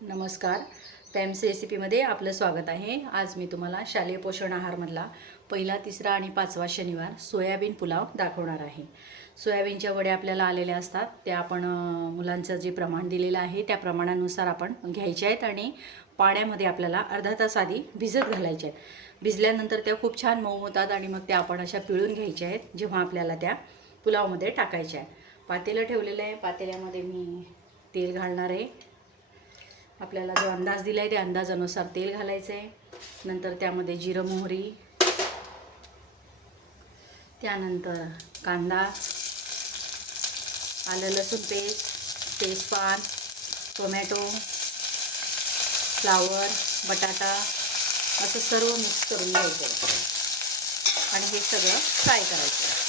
नमस्कार. पॅम्स रेसिपीमध्ये आपलं स्वागत आहे. आज मी तुम्हाला शालेय पोषण आहारमधला पहिला तिसरा आणि पाचवा शनिवार सोयाबीन पुलाव दाखवणार आहे. सोयाबीनच्या वड्या आपल्याला आलेल्या असतात. त्या आपण मुलांचं जे प्रमाण दिलेलं आहे त्या प्रमाणानुसार आपण घ्यायच्या आहेत आणि पाण्यामध्ये आपल्याला अर्धा तास आधी भिजत घालायच्या आहेत. भिजल्यानंतर त्या खूप छान मऊ होतात आणि मग त्या आपण अशा पिळून घ्यायच्या आहेत जेव्हा आपल्याला त्या पुलावमध्ये टाकायच्या आहे पातेलं ठेवलेलं आहे. पातेल्यामध्ये मी तेल घालणार आहे. आपल्याला जो अंदाज दिला आहे त्या अंदाजानुसार तेल घालायचं आहे नंतर त्यामध्ये जिरं मोहरी. त्यानंतर कांदा. आलं लसूण पेस्ट तेजपान टोमॅटो फ्लावर बटाटा असं सर्व मिक्स करून घ्यायचं. आणि हे सगळं फ्राय करायचं.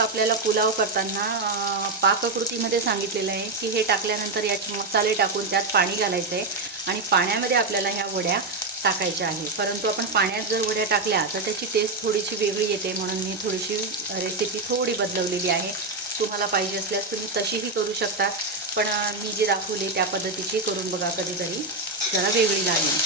आता आपल्याला पुलाव करताना पाककृतीमध्ये सांगितलेलं आहे की हे टाकल्यानंतर याचे मसाले टाकून त्यात पाणी घालायचं आहे आणि पाण्यामध्ये आपल्याला ह्या वड्या टाकायच्या आहे परंतु आपण पाण्यात जर वड्या टाकल्या तर त्याची टेस्ट थोडीशी वेगळी येते. म्हणून मी थोडीशी रेसिपी थोडी बदलवलेली आहे. तुम्हाला पाहिजे असल्यास तुम्ही तशीही करू शकता. पण मी जी दाखवली त्या पद्धतीची करून बघा कधीतरी. जरा वेगळी लागेल.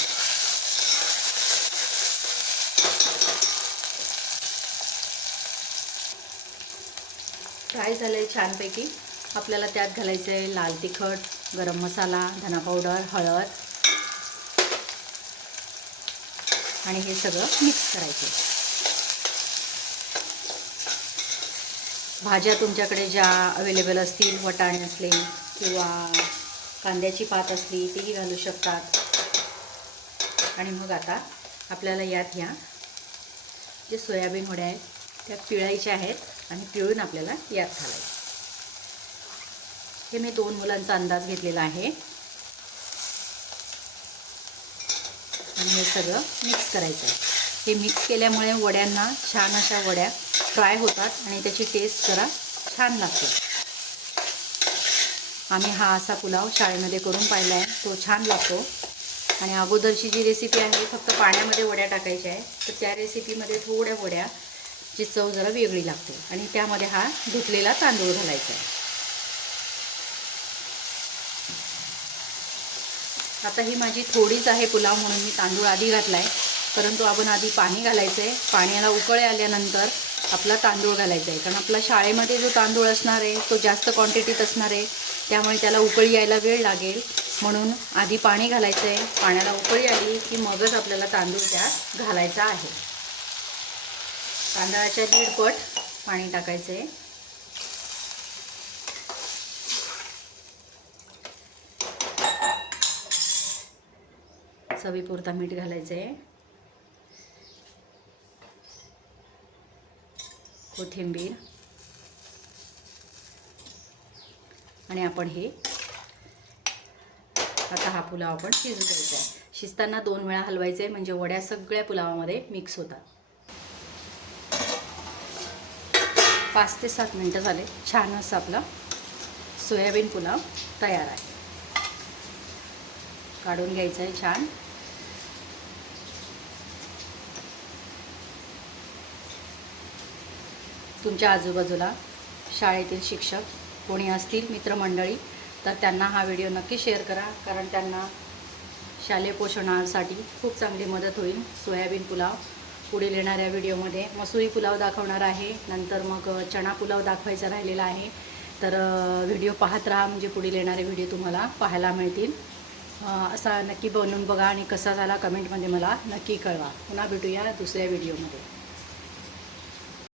फ्राय झालं आहे छानपैकी. आपल्याला त्यात घालायचं आहे लाल तिखट गरम मसाला धना पावडर हळद. आणि हे सगळं मिक्स करायचं भाज्या तुमच्याकडे ज्या अवेलेबल असतील वटाणे असले किंवा कांद्याची पात असली तीही घालू शकतात. आणि मग आता आपल्याला यात ह्या जे सोयाबीन वड्या आहेत त्या पिळायच्या आहेत आणि पिळून आपल्याला यात घालायचं. हे मी दोन मुलांचा अंदाज घेतलेला आहे. आणि हे सगळं मिक्स करायचं आहे. हे मिक्स केल्यामुळे वड्यांना छान अशा वड्या फ्राय होतात आणि त्याची टेस्ट जरा छान लागते. आम्ही हा असा पुलाव शाळेमध्ये करून पाहिला आहे तो छान लागतो. आणि अगोदरची जी रेसिपी आहे फक्त पाण्यामध्ये वड्या टाकायच्या आहे तर त्या रेसिपीमध्ये थोड्या वड्या ची चव जरा वेगळी लागते. आणि त्यामध्ये हा धुतलेला तांदूळ घालायचा आहे. आता ही माझी थोडीच आहे पुलाव म्हणून मी तांदूळ आधी घातला आहे परंतु आपण आधी पाणी घालायचं आहे पाण्याला उकळे आल्यानंतर आपला तांदूळ घालायचा आहे. कारण आपला शाळेमध्ये जो तांदूळ असणार आहे तो जास्त क्वांटिटीत असणार आहे. त्यामुळे त्याला उकळी यायला वेळ लागेल. म्हणून आधी पाणी घालायचं आहे पाण्याला उकळी आली की मगच आपल्याला तांदूळ त्यात घालायचा आहे. तांदळाच्या दीड पट पाणी टाकायचं आहे चवीपुरता मीठ घालायचं आहे कोथिंबीर. आणि आपण हे आता हा पुलाव आपण शिजू द्यायचा आहे. शिजताना दोन वेळा हलवायचं आहे म्हणजे वड्या सगळ्या पुलावामध्ये मिक्स होतात. पाच ते सात मिनटं झाले. छान असं आपला सोयाबीन पुलाव तयार आहे. काढून घ्यायचं आहे छान. तुमच्या आजूबाजूला शाळेतील शिक्षक कोणी असतील मित्रमंडळी तर त्यांना हा व्हिडिओ नक्की शेअर करा कारण त्यांना शालेय पोषणासाठी खूप चांगली मदत होईल. सोयाबीन पुलाव पुढील येणाऱ्या व्हिडिओमध्ये. मसुरी पुलाव दाखवणार आहे. नंतर मग चणा पुलाव दाखवायचा राहिलेला आहे. तर व्हिडिओ पाहत राहा म्हणजे पुढील येणारे व्हिडिओ तुम्हाला पाहायला मिळतील. असा नक्की बनवून बघा आणि कसा झाला कमेंटमध्ये मला नक्की कळवा. पुन्हा भेटूया दुसऱ्या व्हिडिओमध्ये.